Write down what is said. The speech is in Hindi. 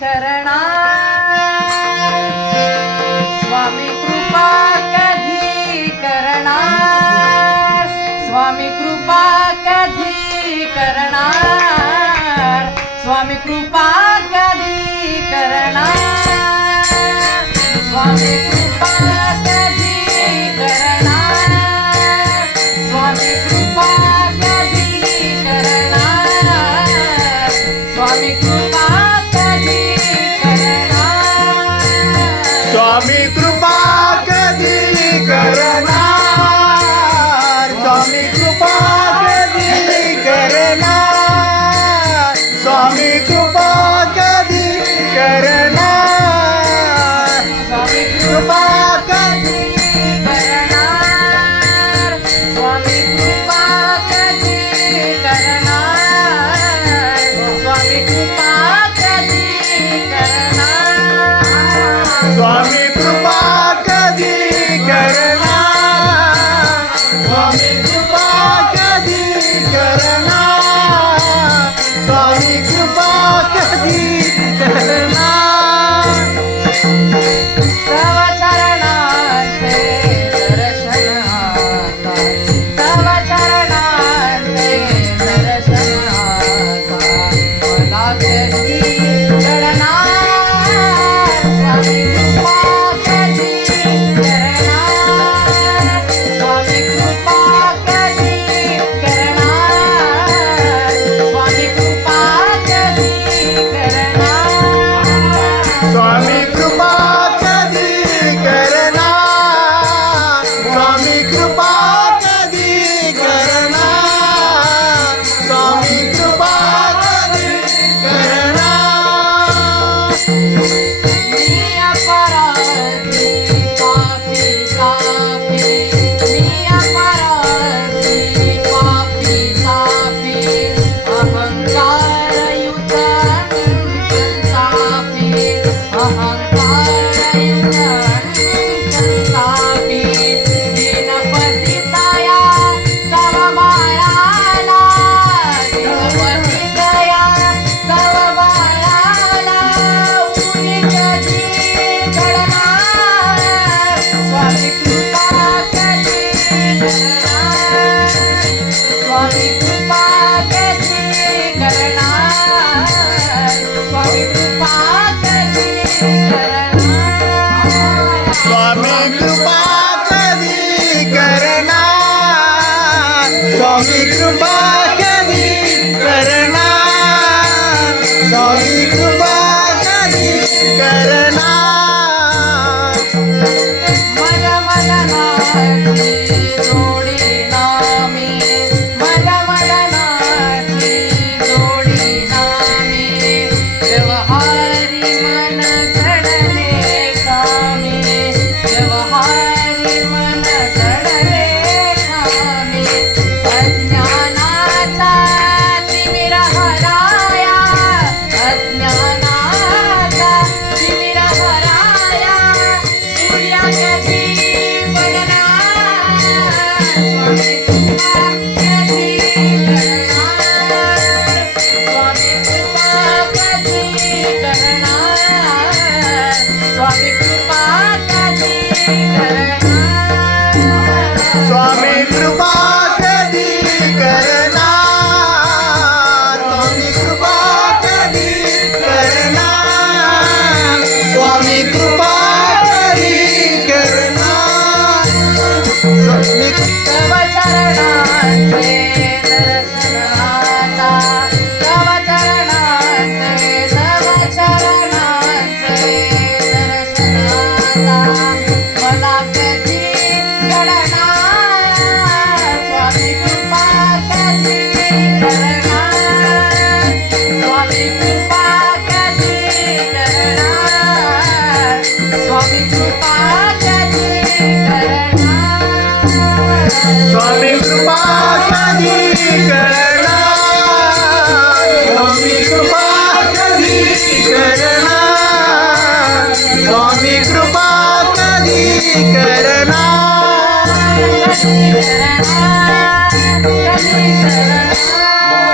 करणा स्वामी कृपा कधी करणा स्वामी कृपा कधी करणा स्वामी कृपा कधी करणा स्वामी 怎么？करना